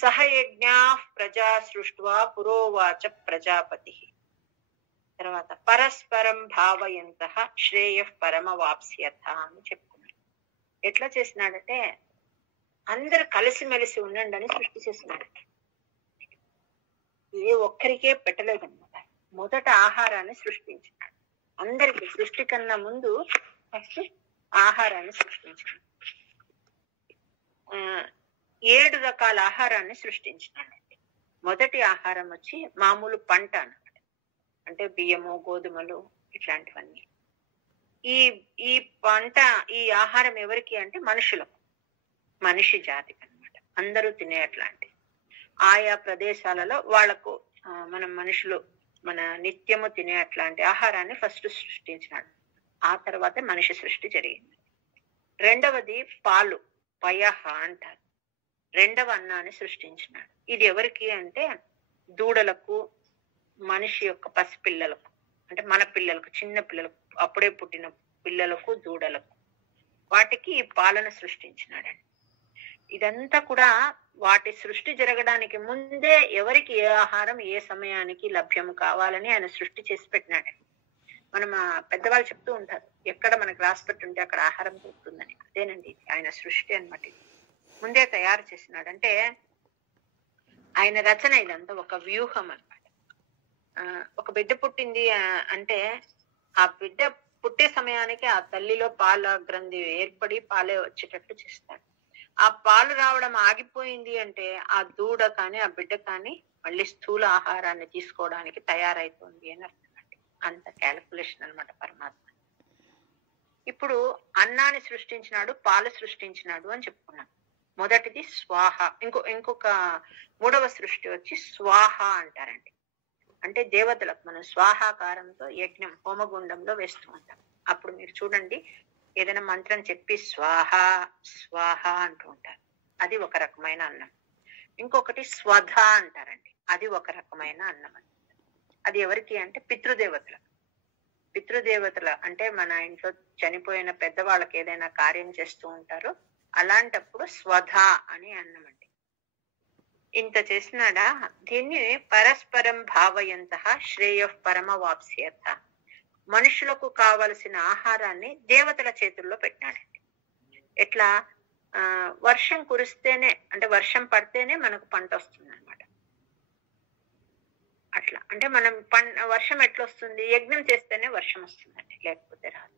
సహయజ్ఞా ప్రజా సృష్ట్వా పురోవాచ ప్రజాపతి. తర్వాత పరస్పరం భావయంతః శ్రేయః పరమవాప్స్యత అని చెప్పుకున్నాడు. ఎట్లా చేసినాడంటే అందరు కలిసిమెలిసి ఉండండి అని సృష్టి చేసినాడు. ఏ ఒక్కరికే పెట్టలేదన్నమాట. మొదట ఆహారాన్ని సృష్టించినాడు. అందరికి సృష్టి కన్నా ముందు ఫస్ట్ ఆహారాన్ని సృష్టించినాడు. 7 రకాల ఆహారాన్ని సృష్టించినాడండి. మొదటి ఆహారం వచ్చి మామూలు పంట అన్నమాట. అంటే బియ్యము, గోధుమలు ఇట్లాంటివన్నీ. ఈ పంట, ఈ ఆహారం ఎవరికి అంటే మనుషులకు, మనిషి జాతికి అన్నమాట. అందరూ తినే అట్లాంటి ఆయా ప్రదేశాలలో వాళ్లకు మనం మనుషులు మన నిత్యము తినే అట్లాంటి ఆహారాన్ని ఫస్ట్ సృష్టించినాడు. ఆ తర్వాత మనిషి సృష్టి జరిగింది. రెండవది పాలు, పయహ అంటారు. రెండవ అన్నాన్ని సృష్టించినాడు. ఇది ఎవరికి అంటే దూడలకు, మనిషి యొక్క పసిపిల్లలకు, అంటే మన పిల్లలకు, చిన్న పిల్లలకు, అప్పుడే పుట్టిన పిల్లలకు, దూడలకు, వాటికి ఈ పాలను సృష్టించినాడండి. ఇదంతా కూడా వాటి సృష్టి జరగడానికి ముందే ఎవరికి ఏ ఆహారం ఏ సమయానికి లభ్యం కావాలని ఆయన సృష్టి చేసి పెట్టినాడండి. మనం పెద్దవాళ్ళు చెప్తూ ఉంటారు, ఎక్కడ మనకు రాసి పెట్టుంటే అక్కడ ఆహారం దొరుకుతుందని. అదేనండి ఆయన సృష్టి అన్నమాట. ముందే తయారు చేసినాడు. అంటే ఆయన రచన ఇదంతా ఒక వ్యూహం అన్నమాట. ఒక బిడ్డ పుట్టింది అంటే ఆ బిడ్డ పుట్టే సమయానికి ఆ తల్లిలో పాల గ్రంథి ఏర్పడి పాలే వచ్చేటట్టు చేస్తాడు. ఆ పాలు రావడం ఆగిపోయింది అంటే ఆ దూడ కానీ ఆ బిడ్డ కానీ మళ్ళీ స్థూల ఆహారాన్ని తీసుకోవడానికి తయారైతుంది అని అర్థం అండి. అంత క్యాలిక్యులేషన్ అన్నమాట పరమాత్మ. ఇప్పుడు అన్నాన్ని సృష్టించినాడు, పాలు సృష్టించినాడు అని చెప్పుకున్నాం. మొదటిది స్వాహ. ఇంకొక మూడవ సృష్టి వచ్చి స్వాహ అంటారండి. అంటే దేవతలకు మనం స్వాహాకారంతో యజ్ఞం హోమగుండంలో వేస్తూ ఉంటాం. అప్పుడు మీరు చూడండి, ఏదైనా మంత్రం చెప్పి స్వాహ స్వాహ అంటూ ఉంటారు. అది ఒక రకమైన అన్నం. ఇంకొకటి స్వధ అంటారండి. అది ఒక రకమైన అన్నం అండి. అది ఎవరికి అంటే పితృదేవతలకు. పితృదేవతల అంటే మన ఇంట్లో చనిపోయిన పెద్దవాళ్ళకి ఏదైనా కార్యం చేస్తూ ఉంటారో అలాంటప్పుడు స్వధ అని అన్నం అండి. ఇంత చేసినాడా? దీన్ని పరస్పరం భావయంతః శ్రేయః పరమవాప్స్యత. మనుషులకు కావలసిన ఆహారాన్ని దేవతల చేతుల్లో పెట్టినాడండి. ఎట్లా? వర్షం కురిస్తేనే, అంటే వర్షం పడితేనే మనకు పంట వస్తుంది అనమాట. అట్లా అంటే మనం వర్షం ఎట్లా వస్తుంది? యజ్ఞం చేస్తేనే వర్షం వస్తుందండి, లేకపోతే రాదు.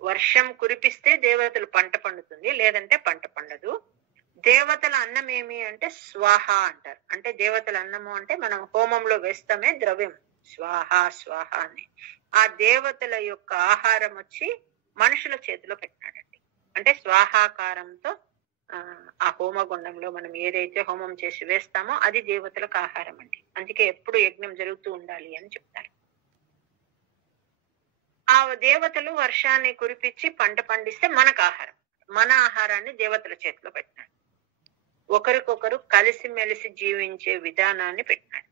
వర్షం కురిపిస్తే దేవతలు పంట పండుతుంది, లేదంటే పంట పండదు. దేవతల అన్నం ఏమి అంటే స్వాహ అంటారు. అంటే దేవతల అన్నము అంటే మనం హోమంలో వేస్తామే ద్రవ్యం, స్వాహ స్వాహ అని. ఆ దేవతల యొక్క ఆహారం వచ్చి మనుషుల చేతిలో పెట్టినాడండి. అంటే స్వాహాకారంతో ఆ హోమగుండంలో మనం ఏదైతే హోమం చేసి వేస్తామో అది దేవతలకు ఆహారం అండి. అందుకే ఎప్పుడు యజ్ఞం జరుగుతూ ఉండాలి అని చెప్తారు. ఆ దేవతలు వర్షాన్ని కురిపించి పంట పండిస్తే మనకు ఆహారం. మన ఆహారాన్ని దేవతల చేతిలో పెట్టినాడు. ఒకరికొకరు కలిసిమెలిసి జీవించే విధానాన్ని పెట్టినాడు.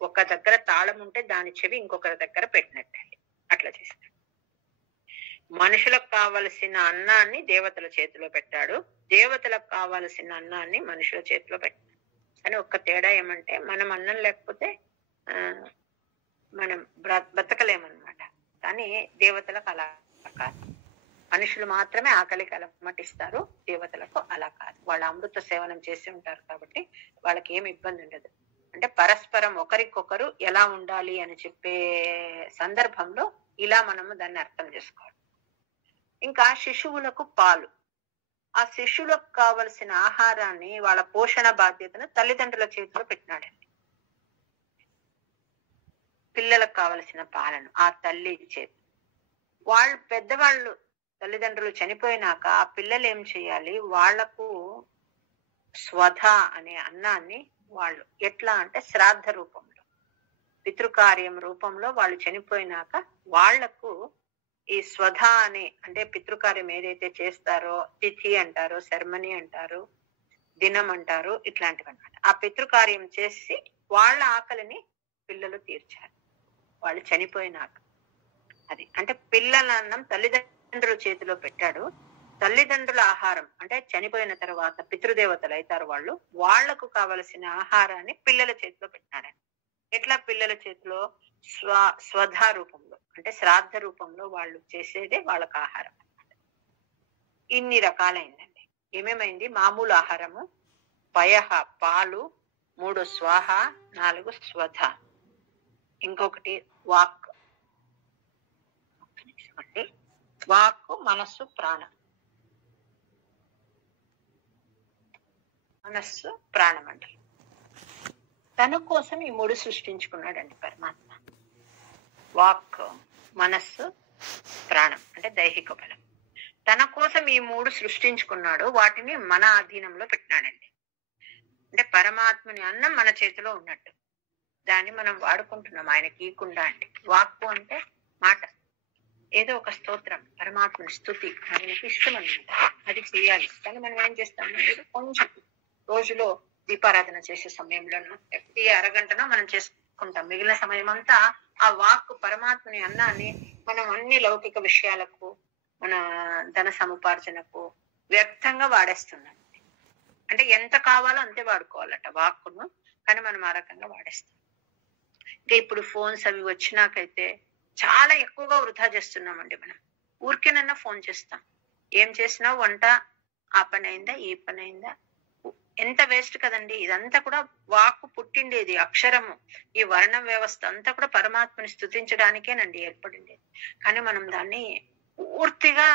ఒక దగ్గర తాళం ఉంటే దాని చెవి ఇంకొకరి దగ్గర పెట్టినట్టు అట్లా చేస్తాడు. మనుషులకు కావలసిన అన్నాన్ని దేవతల చేతిలో పెట్టాడు, దేవతలకు కావలసిన అన్నాన్ని మనుషుల చేతిలో పెట్టాడు. కానీ ఒక్క తేడా ఏమంటే మనం అన్నం లేకపోతే మనం బ్రతకలేమన్నమాట. కానీ దేవతలకు అలా కాదు. మనుషులు మాత్రమే ఆకలికి అలమటిస్తారు, దేవతలకు అలా కాదు. వాళ్ళు అమృత సేవనం చేసి ఉంటారు కాబట్టి వాళ్ళకి ఏమి ఇబ్బంది ఉండదు. అంటే పరస్పరం ఒకరికొకరు ఎలా ఉండాలి అని చెప్పే సందర్భంలో ఇలా మనము దాన్ని అర్థం చేసుకోవాలి. ఇంకా శిశువులకు పాలు, ఆ శిశువులకు కావలసిన ఆహారాన్ని వాళ్ళ పోషణ బాధ్యతను తల్లిదండ్రుల చేతిలో పెట్టినాడండి. పిల్లలకు కావలసిన పాలను ఆ తల్లి చేతి. వాళ్ళు పెద్దవాళ్ళు తల్లిదండ్రులు చనిపోయినాక ఆ పిల్లలు ఏం చేయాలి? వాళ్లకు స్వధ అనే అన్నాన్ని వాళ్ళు ఎట్లా అంటే శ్రాద్ధ రూపంలో, పితృకార్యం రూపంలో వాళ్ళు చనిపోయినాక వాళ్లకు ఈ స్వధ అనే అంటే పితృకార్యం ఏదైతే చేస్తారో, తిథి అంటారు, సెరమనీ అంటారు, దినం అంటారు, ఇట్లాంటివి అన్నమాట. ఆ పితృకార్యం చేసి వాళ్ళ ఆకలిని పిల్లలు తీర్చారు వాళ్ళు చనిపోయినాక. అది అంటే పిల్లల అన్నం తల్లిదండ్రుల చేతిలో పెట్టాడు. తల్లిదండ్రుల ఆహారం అంటే చనిపోయిన తర్వాత పితృదేవతలు అవుతారు వాళ్ళు, వాళ్లకు కావలసిన ఆహారాన్ని పిల్లల చేతిలో పెట్టినాడని. ఎట్లా పిల్లల చేతిలో? స్వధ రూపంలో అంటే శ్రాద్ధ రూపంలో వాళ్ళు చేసేదే వాళ్ళకు ఆహారం. ఇన్ని రకాలైందండి. ఏమేమైంది? మామూలు ఆహారము, పయహ పాలు, 3 స్వాహ, 4 స్వధ, ఇంకొకటి వాక్. వాక్కు మనస్సు ప్రాణం. మనస్సు ప్రాణం అంటారు. తన కోసం ఈ 3 సృష్టించుకున్నాడండి పరమాత్మ. వాక్, మనస్సు, ప్రాణం అంటే దైహిక బలం. తన కోసం ఈ 3 సృష్టించుకున్నాడు, వాటిని మన అధీనంలో పెట్టినాడండి. అంటే పరమాత్మని అన్నం మన చేతిలో ఉన్నట్టు దాన్ని మనం వాడుకుంటున్నాం ఆయనకి ఇవ్వకుండా. అంటే వాక్కు అంటే మాట, ఏదో ఒక స్తోత్రం, పరమాత్మని స్తుతి, ఆయనకి ఇష్టం అన్నమాట, అది చేయాలి. కానీ మనం ఏం చేస్తాము? కొంచెం రోజులో దీపారాధన చేసే సమయంలోనూ ప్రతి అరగంటనో మనం చేసుకుంటాం. మిగిలిన సమయం అంతా ఆ వాక్కు పరమాత్మని అన్నాన్ని మనం అన్ని లౌకిక విషయాలకు, మన ధన సముపార్జనకు వ్యర్థంగా వాడేస్తున్నాం. అంటే ఎంత కావాలో అంతే వాడుకోవాలట వాక్కును, కానీ మనం ఆ రకంగా వాడేస్తాం. ఇంకా ఇప్పుడు ఫోన్స్ అవి వచ్చినాకైతే చాలా ఎక్కువగా వృధా చేస్తున్నామండి. మనం ఊరికేనన్నా ఫోన్ చేస్తాం. ఏం చేసినా వంట ఆ పని అయిందా, ఈ పని అయిందా, ఎంత వేస్ట్ కదండి. ఇదంతా కూడా వాక్కు పుట్టిండేది, అక్షరము, ఈ వర్ణ వ్యవస్థ అంతా కూడా పరమాత్మని స్తుతించడానికేనండి ఏర్పడింది. కానీ మనం దాన్ని పూర్తిగా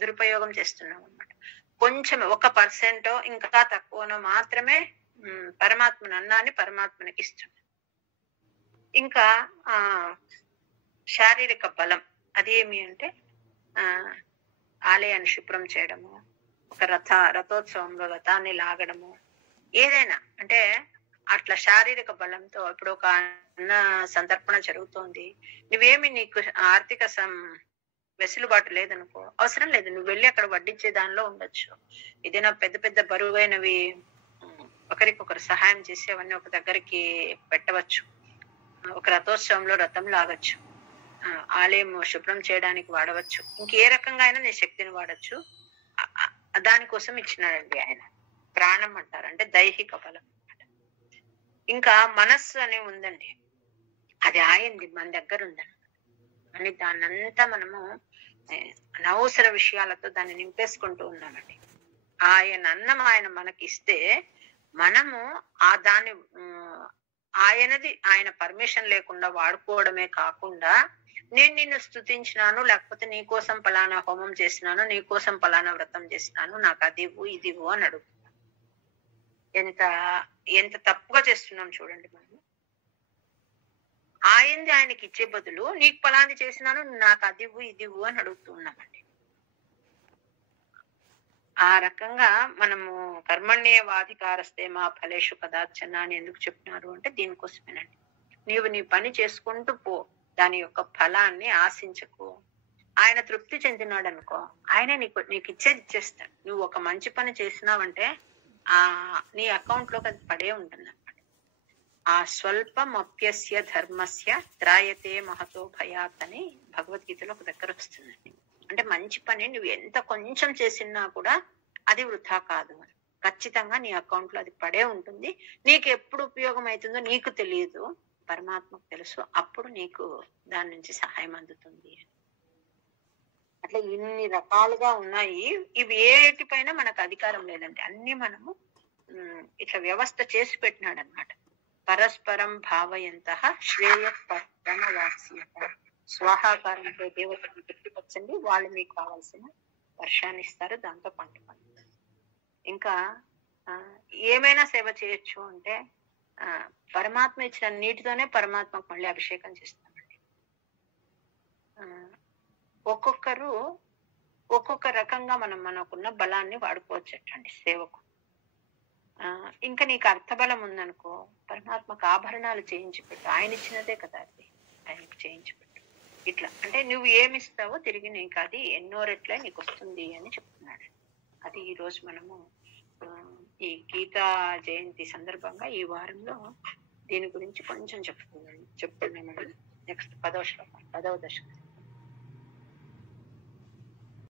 దురుపయోగం చేస్తున్నాం అన్నమాట. కొంచెం 1% ఇంకా తక్కువనో మాత్రమే పరమాత్మని అన్నాన్ని పరమాత్మనికి ఇస్తున్నాం. ఇంకా శారీరక బలం అదేమి అంటే ఆలయాన్ని శుభ్రం చేయడము, ఒక రథోత్సవంలో రథాన్ని లాగడము, ఏదైనా అంటే అట్లా శారీరక బలంతో. ఇప్పుడు ఒక అన్న సంతర్పణ జరుగుతోంది, నువ్వేమి నీకు ఆర్థిక వెసులుబాటు లేదనుకో, అవసరం లేదు, నువ్వు వెళ్ళి అక్కడ వడ్డించే దానిలో ఉండొచ్చు. ఏదైనా పెద్ద పెద్ద బరువైనవి ఒకరికొకరు సహాయం చేసి అవన్నీ ఒక దగ్గరికి పెట్టవచ్చు. ఒక రథోత్సవంలో రథం లాగచ్చు, ఆలయం శుభ్రం చేయడానికి వాడవచ్చు, ఇంకే రకంగా అయినా నీ శక్తిని వాడచ్చు. దానికోసం ఇచ్చినాడండి ఆయన. ప్రాణం అంటారు, అంటే దైహిక బలం. ఇంకా మనస్సు అనే ఉందండి, అది ఆయంది మన దగ్గర ఉందన్నమాట. అని దాన్నంతా మనము అనవసర విషయాలతో దాన్ని నింపేసుకుంటూ ఉన్నామండి. ఆయన అన్నం ఆయన మనకి ఇస్తే మనము దాన్ని ఆయనది ఆయన పర్మిషన్ లేకుండా వాడుకోవడమే కాకుండా, నేను నిన్ను స్తుతించినాను, లేకపోతే నీ కోసం పలానా హోమం చేసినాను, నీ కోసం పలానా వ్రతం చేసినాను, నాకు అదివ్వు ఇదివ్వు అని అడుగుతున్నాను. ఎంత ఎంత తప్పుగా చేస్తున్నాం చూడండి మనం. ఆయనది ఆయనకి ఇచ్చే బదులు నీకు పలాంది చేసినాను, నాకు అదివ్వు ఇదివ్వు అని అడుగుతూ ఉన్నామండి. ఆ రకంగా మనము కర్మణ్యేవాధికారస్తే మా ఫలేషు కదాచన అని ఎందుకు చెప్తున్నారు అంటే దీనికోసమేనండి. నీవు నీ పని చేసుకుంటూ పో, దాని యొక్క ఫలాన్ని ఆశించకు. ఆయన తృప్తి చెందినాడు అనుకో, ఆయన నీకు ఇచ్చేది ఇచ్చేస్తాడు. నువ్వు ఒక మంచి పని చేసినావంటే నీ అకౌంట్ లోకి అది పడే ఉంటుంది అనమాట. ఆ స్వల్పమప్యస్య ధర్మస్య త్రాయతే మహతో భయాత్ అని భగవద్గీతలో ఒక దగ్గర వస్తుందండి. అంటే మంచి పని నువ్వు ఎంత కొంచెం చేసినా కూడా అది వృథా కాదు అని. ఖచ్చితంగా నీ అకౌంట్ లో అది పడే ఉంటుంది. నీకు ఎప్పుడు ఉపయోగం అవుతుందో నీకు తెలియదు, పరమాత్మకు తెలుసు. అప్పుడు నీకు దాని నుంచి సహాయం అందుతుంది. అట్లా ఇన్ని రకాలుగా ఉన్నాయి. ఇవి ఏటిపైన మనకు అధికారం లేదండి. అన్ని మనము ఇట్లా వ్యవస్థ చేసి పెట్టినాడు అనమాట. పరస్పరం భావయంత శ్రేయ పరమవాస్యత స్వాహాకారంతో దేవతను తృప్తిపరచండి, వాళ్ళు మీకు కావాల్సిన వర్షాన్ని ఇస్తారు, దాంతో పంట పండుతుంది. ఇంకా ఏమైనా సేవ చేయొచ్చు అంటే పరమాత్మ ఇచ్చిన నీటితోనే పరమాత్మకు మళ్ళీ అభిషేకం చేస్తామండి. ఒక్కొక్కరు ఒక్కొక్క రకంగా మనకున్న బలాన్ని వాడుకోవచ్చండి సేవకు. ఇంకా నీకు అర్థబలం ఉందనుకో, పరమాత్మకు ఆభరణాలు చేయించి పెట్టు, ఆయన ఇచ్చినదే కదా అది, ఆయనకు చేయించి పెట్టు. ఇట్లా అంటే నువ్వు ఏమిస్తావో తిరిగి నీకు అది ఎన్నో రెట్లే నీకు వస్తుంది అని చెప్తున్నాడు. అది ఈ రోజు మనము ఈ గీతా జయంతి సందర్భంగా ఈ వారంలో దీని గురించి కొంచెం చెప్తున్నామండి. నెక్స్ట్ 10వ దశకం.